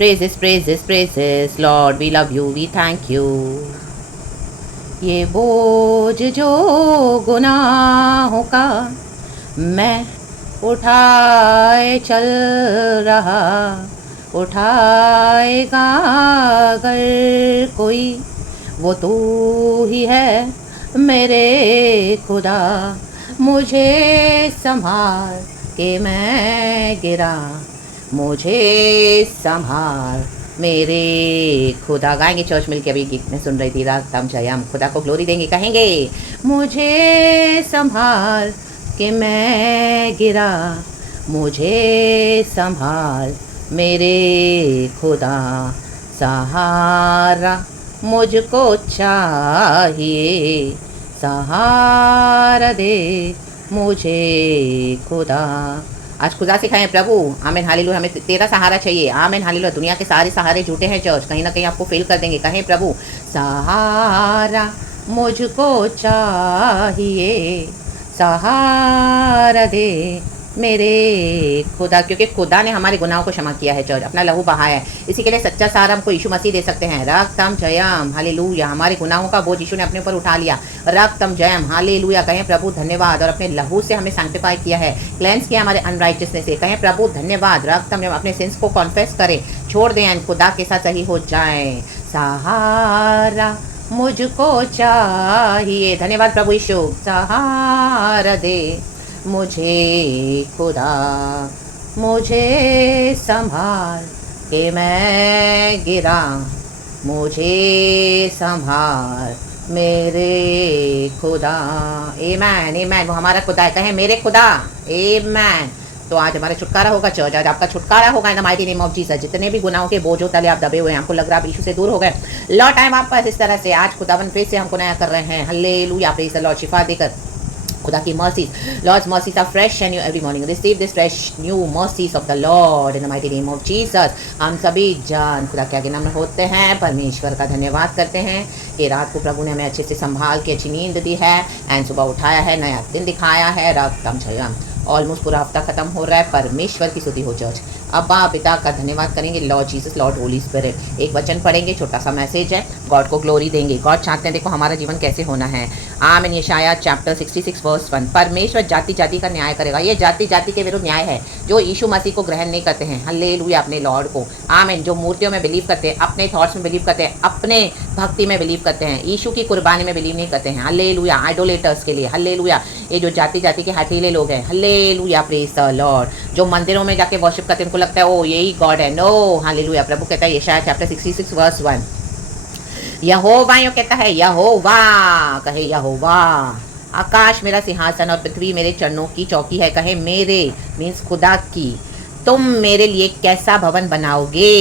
Praises, praises, praises, Lord, we love you, we thank you. ये बोझ जो गुनाहों का मैं उठाए चल रहा, उठाएगा अगर कोई वो तू ही है मेरे खुदा। मुझे संभाल के मैं गिरा, मुझे संभाल मेरे खुदा। गाएंगे चर्च मिलके, अभी गीत में सुन रही थी, राग तम जयम, खुदा को ग्लोरी देंगे, कहेंगे मुझे संभाल के मैं गिरा, मुझे संभाल मेरे खुदा। सहारा मुझको चाहिए, सहारा दे मुझे खुदा। आज खुदा से कहें प्रभु आमीन हालेलुया, हमें तेरा सहारा चाहिए। आमीन हालेलुया। दुनिया के सारे सहारे झूठे हैं चर्च, कहीं ना कहीं आपको फेल कर देंगे। कहें प्रभु सहारा मुझको चाहिए, सहारा दे मेरे खुदा। क्योंकि खुदा ने हमारे गुनाहों को क्षमा किया है चर्च, अपना लहू बहाया है। इसी के लिए सच्चा सहारा हमको यीशु मसीह दे सकते हैं। रक्तम जयम हालेलुया। हमारे गुनाहों का बोझ यीशु ने अपने ऊपर उठा लिया। रक्तम जयम हालेलुया। कहें प्रभु धन्यवाद। और अपने लहू से हमें सैंक्टिफाई किया है, क्लेंस किया हमारे अनराइचियसनेस से। कहें प्रभु धन्यवाद। रक्तम जयम। अपने सिंस को कॉन्फेस करें, छोड़ दें एंड खुदा के साथ सही हो जाएं। सहारा मुझको चाहिए। धन्यवाद प्रभु यीशु। सहारा दे मुझे खुदा, मुझे संभाल के मैं गिरा, मुझे संभाल मेरे खुदा। आमेन आमेन। वो हमारा खुदा है। कहें मेरे खुदा। आमेन। तो आज हमारा छुटकारा होगा चर्च, आज आपका छुटकारा होगा इन the mighty name of Jesus. जितने भी गुनाहों के बोझों तले आप दबे हुए हैं, आपको लग रहा है आप यीशु से दूर हो गए, लॉर्ड टाइम आपका इस तरह से आज खुदावन फिर से हमको नया कर रहे हैं। हालेलुया। Praise the Lord. शिफा देकर खुदा की mercies, Lord's mercies are fresh and new every morning. Receive this fresh new mercies of the Lord in the mighty name of Jesus. हम सभी जान खुदा के आगे नाम में होते हैं, परमेश्वर का धन्यवाद करते हैं कि रात को प्रभु ने हमें अच्छे से संभाल के अच्छी नींद दी है एंड सुबह उठाया है, नया दिन दिखाया है। रक्तम जयम। ऑलमोस्ट पूरा हफ्ता खत्म हो रहा है। परमेश्वर की स्तुति हो चर्च। अब्बा पिता का धन्यवाद करेंगे, Lord Jesus, Lord Holi spirit. एक वचन पढ़ेंगे, छोटा सा मैसेज है, गॉड को ग्लोरी देंगे। गॉड चाहते हैं देखो हमारा जीवन कैसे होना है। आमीन। यशायाह चैप्टर 66 वर्स 1। परमेश्वर जाति जाति का न्याय करेगा। ये जाति जाति के विरुद्ध न्याय है जो यीशु मसीह को ग्रहण नहीं करते हैं। हालेलुया। अपने लॉर्ड को। आमीन। जो मूर्तियों में बिलीव करते हैं, अपने थॉट्स में बिलीव करते हैं, अपने भक्ति में बिलीव करते हैं, यीशु की कुर्बानी में बिलीव नहीं करते हैं। हालेलुया। आइडोलेटर्स के लिए हालेलुया। ये जो जाति जाति के हठीले लोग हैं, हालेलुया। Praise the Lord. जो मंदिरों में जाके वर्शिप करते हैं, उनको लगता है ओ यही गॉड है। नो। हालेलुया। प्रभु कहता है यशायाह चैप्टर 66 वर्स 1, यहोवा, यो कहता है यहोवा। कहे यहोवा। आकाश मेरा सिंहासन और पृथ्वी मेरे चरणों की चौकी है। कहे मेरे मीन्स खुदा की। तुम मेरे लिए कैसा भवन बनाओगे।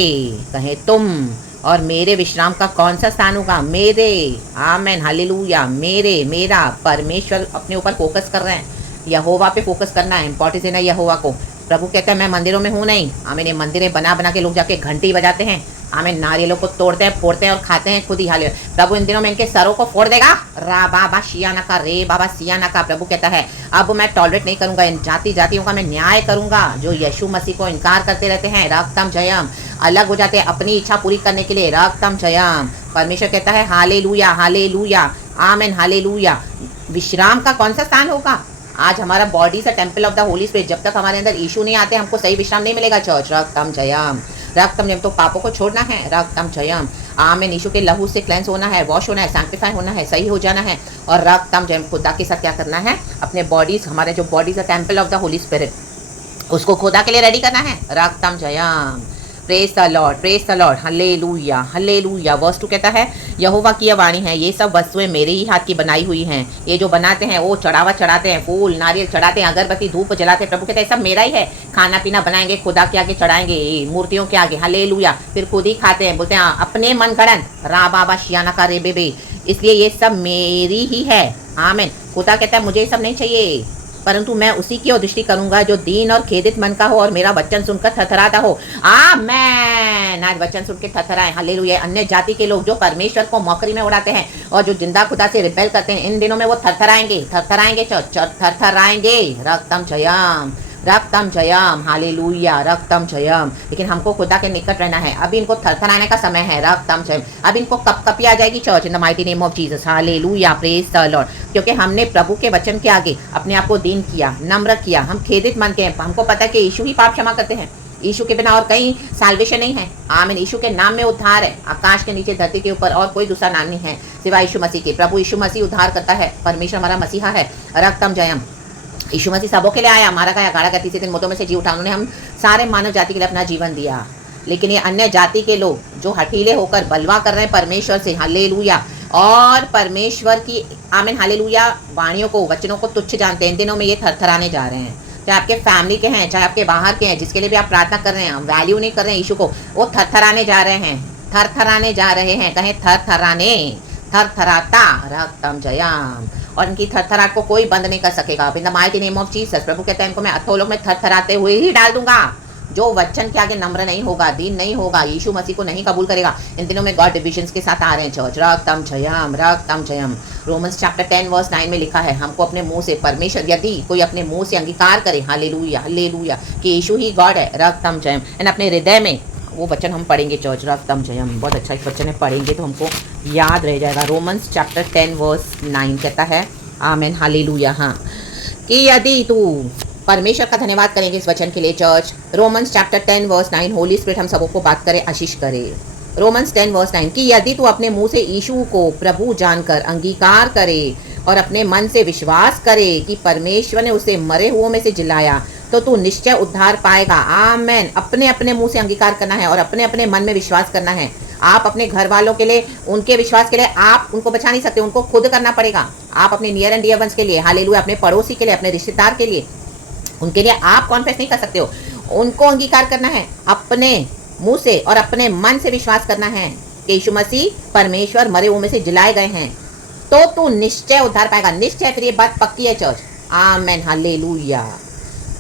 कहे तुम। और मेरे विश्राम का कौन सा स्थान होगा। मेरे। Amen hallelujah. मेरे, मेरा। परमेश्वर अपने ऊपर फोकस कर रहे हैं। यहोवा पे फोकस करना है, इंपॉर्टेंस देना है यहोवा को। प्रभु कहता है मैं मंदिरों में हूँ नहीं। आमीन। ये मंदिरें बना बना के लोग जाके घंटी बजाते हैं। आमीन। नारियलों को तोड़ते हैं, फोड़ते हैं और खाते हैं खुद ही। हाले प्रभु इन दिनों में इनके सरों को फोड़ देगा। रा बाबा शियाना का, रे बाबा सियाना का। प्रभु कहता है अब मैं टॉलरेट नहीं करूंगा, इन जाति जातियों का मैं न्याय करूंगा जो यीशु मसीह को इनकार करते रहते हैं। रक्तम जयम। अलग हो जाते हैं अपनी इच्छा पूरी करने के लिए। रक्तम जयम। परमेश्वर कहता है हालेलुया हालेलुया। आमीन हालेलुया। विश्राम का कौन सा स्थान होगा। आज हमारा body is a temple of the Holy spirit. जब तक हमारे अंदर यीशु नहीं आते हमको सही विश्राम नहीं मिलेगा चर्च। रक्तम जयम। रक्तम जयम। तो पापों को छोड़ना है। रक्तम जयम। आमीन। यीशु के लहू से क्लेंस होना है, वॉश होना है, सैंक्टिफाई होना है, सही हो जाना है। और रक्तम जयम। खुदा के साथ क्या करना है। अपने बॉडीज, हमारे जो bodies a temple of the Holy Spirit, उसको खुदा के लिए रेडी करना है। रक्तम जयम। Praise the Lord, praise the Lord. Hallelujah hallelujah. Verse 2 कहता है यहोवा की वाणी है, ये सब वस्तुएं मेरे ही हाथ की बनाई हुई हैं। ये जो बनाते हैं वो चढ़ावा चढ़ाते हैं, फूल नारियल चढ़ाते हैं, अगरबत्ती धूप जलाते हैं। प्रभु कहते हैं सब मेरा ही है। खाना पीना बनाएंगे, खुदा के आगे चढ़ाएंगे, मूर्तियों के आगे। हालेलुया। फिर खुद ही खाते हैं, बोलते हैं अपने मन गढ़ंत, रा बाबा शियाना का रे बेबे। इसलिए ये सब मेरी ही है। आमीन। खुदा कहता है मुझे ये सब नहीं चाहिए, परंतु मैं उसी की ओर दृष्टि करूंगा जो दीन और खेदित मन का हो और मेरा वचन सुनकर थरथराता हो। आमेन। आज वचन सुन के थरथराए। हालेलुया। अन्य जाति के लोग जो परमेश्वर को मौकरी में उड़ाते हैं और जो जिंदा खुदा से रिबेल करते हैं, इन दिनों में वो थरथराएंगे, थरथराएंगे, थरथराएंगे। रक्तम जयम। रक्तम जयम, हालेलुया, रक्तम जयम। लेकिन हमको खुदा के निकट रहना है। अभी इनको थरथराने का समय है, रक्तम जयम। अब इनको कपकपी आ जाएगी church, in the mighty name of Jesus, hallelujah, praise the Lord. क्योंकि हमने प्रभु के वचन के आगे अपने आप को दीन किया, नम्र किया, हम खेदित मन के हैं। हमको पता है कि यीशु ही पाप क्षमा करते हैं, यीशु के बिना और कहीं साल्वेशन नहीं है। आमीन। यीशु के नाम में उद्धार है, आकाश के नीचे धरती के ऊपर और कोई दूसरा नाम नहीं है सिवाय यीशु मसीह के। प्रभु यीशु मसीह उद्धार करता है, परमेश्वर हमारा मसीहा है, रक्तम जयम। यीशु मसीह सबों के लिए आया, मारा गया, गाड़ा गया, तीसरे दिन मुर्दों में से जी उठा। उन्होंने हम सारे मानव जाति के लिए अपना जीवन दिया। लेकिन ये अन्य जाति के लोग जो हठीले होकर बलवा कर रहे हैं परमेश्वर से, हालेलुया, और परमेश्वर की आमीन हालेलुया वाणियों को, वचनों को तुच्छ जानते हैं, इन दिनों में ये थरथराने जा रहे हैं। चाहे आपके फैमिली के हैं, चाहे आपके बाहर के हैं, जिसके लिए भी आप प्रार्थना कर रहे हैं, वैल्यू नहीं कर रहे हैं यीशु को, वो थरथराने जा रहे हैं, थरथराने जा रहे हैं। कहें थरथराने, थरथराता, रक्तम जयम। और इनकी थरथराहट को कोई बंद नहीं कर सकेगा। In the mighty name of Jesus, प्रभु कहते हैं इनको मैं अधोलोक में थरथराते हुए ही डाल दूंगा। जो वचन के आगे नम्र नहीं होगा, दीन नहीं होगा, यीशु मसीह को नहीं कबूल करेगा, इन दिनों में गॉड डिविजन्स के साथ आ रहे हैं चर्च, रक्तम जयम, रक्तम जयम। रोमन्स चैप्टर 10 वर्स 9 में लिखा है, हमको अपने मुंह से परमेश्वर, यदि कोई अपने मुंह से अंगीकार करे, हालेलुया, हालेलुया, कि यीशु ही गॉड है, रक्तम जयम, एंड अपने हृदय में, वो वचन हम पढ़ेंगे चर्च, रक्तम जयम। बहुत अच्छा इस वचन में पढ़ेंगे तो हमको याद रह जाएगा। रोमन्स चैप्टर 10 वर्स 9 कहता है, आमेन, हालेलुया, हाँ, कि यदि तू, परमेश्वर का धन्यवाद करेंगे इस वचन के लिए church. Romans chapter 10 verse 9, Holy Spirit हम सबों को बात करे, आशीष करे। रोमन्स 10 वर्स 9, कि यदि तू अपने मुंह से यीशु को प्रभु जानकर अंगीकार करे और अपने मन से विश्वास करे कि परमेश्वर ने उसे मरे हुओं में से जिलाया, तो तू निश्चय उद्धार पाएगा। आमेन। अपने अपने मुंह से अंगीकार करना है और अपने अपने मन में विश्वास करना है। आप अपने घर वालों के लिए, उनके विश्वास के लिए आप उनको बचा नहीं सकते, उनको खुद करना पड़ेगा। आप अपने नियर एंड डियर वंस के लिए, हालेलुया, अपने पड़ोसी के लिए, अपने रिश्तेदार के लिए, उनके लिए आप कॉन्फेस नहीं कर सकते हो, उनको अंगीकार करना है अपने मुंह से और अपने मन से विश्वास करना है कि यीशु मसीह परमेश्वर मरे हुए में से जिलाए गए हैं, तो तू निश्चय उद्धार पाएगा। निश्चय, फिर ये बात पक्की है चर्च, आमेन, हालेलुया।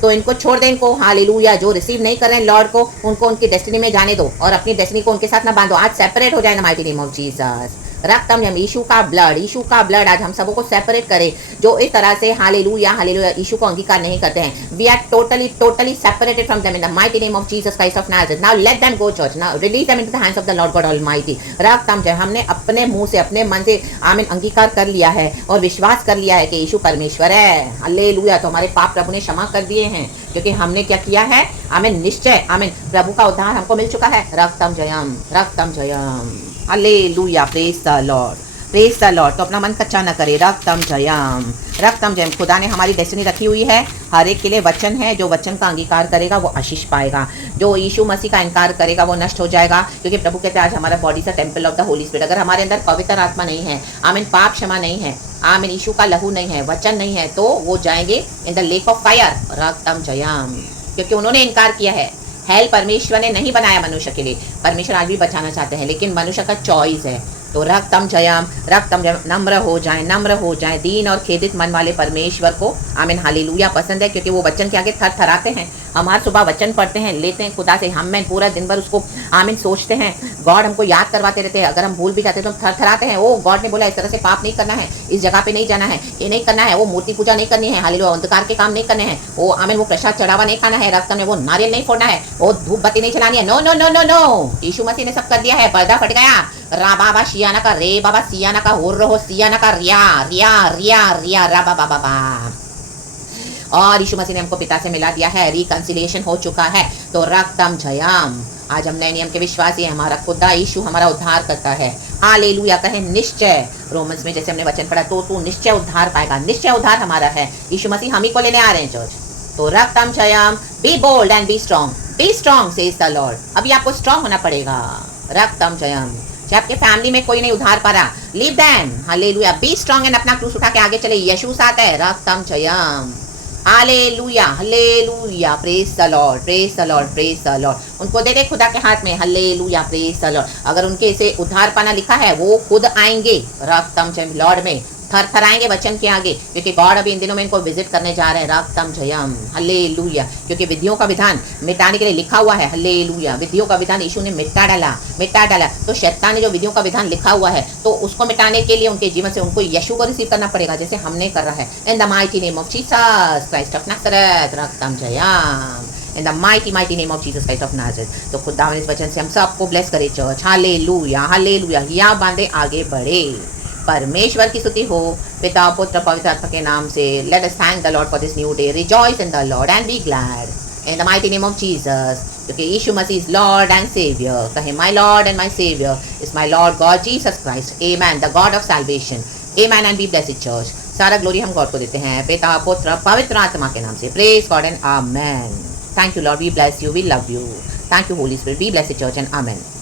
तो इनको छोड़ दें, इनको, हालेलुया, जो रिसीव नहीं कर रहे हैं लॉर्ड को, उनको उनकी डेस्टिनी में जाने दो और अपनी डेस्टिनी को उनके साथ ना बांधो। आज सेपरेट हो जाए ना mighty name of Jesus, रक्तम Jayam. यीशु का ब्लड, यीशु का ब्लड आज हम सबों को सेपरेट करे जो इस तरह से हालेलुया, हालेलुया, यीशु को अंगीकार नहीं करते हैं। We are totally separated from them in the mighty name of Jesus Christ of Nazareth. Now let them go church, now release them into the hands of the Lord God almighty. रक्तम जयम। हमने अपने मुंह से, अपने मन से आमीन अंगीकार कर लिया है और विश्वास कर लिया है कि यीशु परमेश्वर है, हालेलुया। तो हमारे पाप प्रभु ने क्षमा कर दिए हैं क्योंकि हमने क्या किया है, आमीन, निश्चय, आमीन, प्रभु का उद्धार हमको मिल चुका है। रक्तम जयम, रक्तम जयम, hallelujah, praise the Lord, praise the Lord. तो अपना मन कच्चा न करे, रक्तम जयम, रक्तम जयम। खुदा ने हमारी डेस्टिनी रखी हुई है, हर एक के लिए वचन है। जो वचन का अंगीकार करेगा वो आशीष पाएगा, जो यीशु मसीह का इनकार करेगा वो नष्ट हो जाएगा। क्योंकि प्रभु कहते हैं आज हमारा बॉडी सा temple of the Holy spirit. अगर हमारे अंदर पवित्र आत्मा नहीं है, आमीन, पाप क्षमा नहीं है, आमीन, यीशु का लहू नहीं है, वचन नहीं है, तो वो जाएंगे in the lake of fire, रक्तम जयम। क्योंकि उन्होंने इनकार किया है। हेल परमेश्वर ने नहीं बनाया मनुष्य के लिए, परमेश्वर आज भी बचाना चाहते हैं, लेकिन मनुष्य का चॉइस है। तो रक्तम जयम, रक्तम जयम। नम्र हो जाए, नम्र हो जाए, दीन और खेदित मन वाले परमेश्वर को, आमीन, हालेलुया, पसंद है। क्योंकि वो वचन के आगे थर थराते हैं। हम हर सुबह वचन पढ़ते हैं, लेते हैं खुदा से, हम पूरा दिन भर उसको, आमीन, सोचते हैं। गॉड हमको याद करवाते रहते हैं। अगर हम भूल भी जाते हैं तो हम थर थराते हैं। ओ गॉड ने बोला इस तरह से पाप नहीं करना है, इस जगह पे नहीं जाना है, ये नहीं करना है, वो मूर्ति पूजा नहीं करनी है, हालेलुया, अंधकार के काम नहीं करने हैं, वो आमीन, वो प्रसाद चढ़ावा नहीं खाना है, रक्तम ने वो नारियल नहीं फोड़ना है, वो धूप बत्ती नहीं चलानी है। No no no no no, Yeshu Masih ने सब कर दिया है, पर्दा फट गया। रा बाबा शियाना का रे, बाबा सियाना का हो रहो, सियाना का रिया रिया रिया रिया, रा बाबा बाबा। और यीशु मसीह ने हमको पिता से मिला दिया है, रिकंसिलिएशन हो चुका है। तो रक्तम जयम। आज हम नए नियम के विश्वासी हैं, हमारा खुदा यीशु हमारा उद्धार करता है, हालेलुया। कहे निश्चय, रोमन्स में जैसे हमने वचन पढ़ा, तो तू निश्चय उद्धार पाएगा। निश्चय उद्धार हमारा है, यीशु मसीह हम ही को लेने आ रहे हैं चर्च। तो रक्तम जयम, be bold and be strong says the Lord. अभी आपको स्ट्रॉन्ग होना पड़ेगा, रक्तम जयम। चाहे आपके फैमिली में कोई नहीं उद्धार पा रहा, leave them, hallelujah, be strong and अपना क्रूस उठा के आगे चले, यीशु साथ है, रक्तम जयम, hallelujah, hallelujah, praise the Lord, praise the Lord, praise the Lord. उनको दे दे खुदा के हाथ में, हालेलुया, प्रेज द लॉर्ड। अगर उनके इसे उद्धार पाना लिखा है, वो खुद आएंगे रक्तम जयम लॉर्ड में, थर थराएंगे वचन के आगे, क्योंकि गॉड अभी इन दिनों में इनको विजिट करने जा रहे हैं। रक्तम जयम, हल्लेलुया। क्योंकि विधियों का विधान मिटाने के लिए लिखा हुआ है। हल्लेलुया। विधियों का विधान यीशु ने मिटा डाला। तो शैतान ने जो विधियों का विधान लिखा हुआ है, तो उसको मिटाने के लिए उनके जीवन से उनको यीशु को रिसीव करना पड़ेगा, जैसे हमने कर रहा है। In the mighty name of Jesus Christ of Nazareth, रक्तम जयम, in the mighty name of Jesus Christ of Nazareth. तो खुदा इस वचन से हम सबको ब्लेस करे चर्च। Hallelujah, hallelujah. या बांधे आगे बढ़े। परमेश्वर की स्तुति हो, पिता पुत्र पवित्र आत्मा के नाम से। Let us thank the Lord for this new day. Rejoice in the Lord and be glad in the mighty name of Jesus. क्योंकि यीशु मसीह इज लॉर्ड एंड सेवियर। कहे my Lord and my saviour is my Lord God Jesus Christ. Amen, the God of salvation. Amen and be blessed church. सारा glory हम God को देते हैं, पिता पुत्र पवित्र आत्मा के नाम से। Praise God and amen. Thank you, Lord. We bless you. We love you. Thank you, Holy Spirit. Be blessed, church, and amen.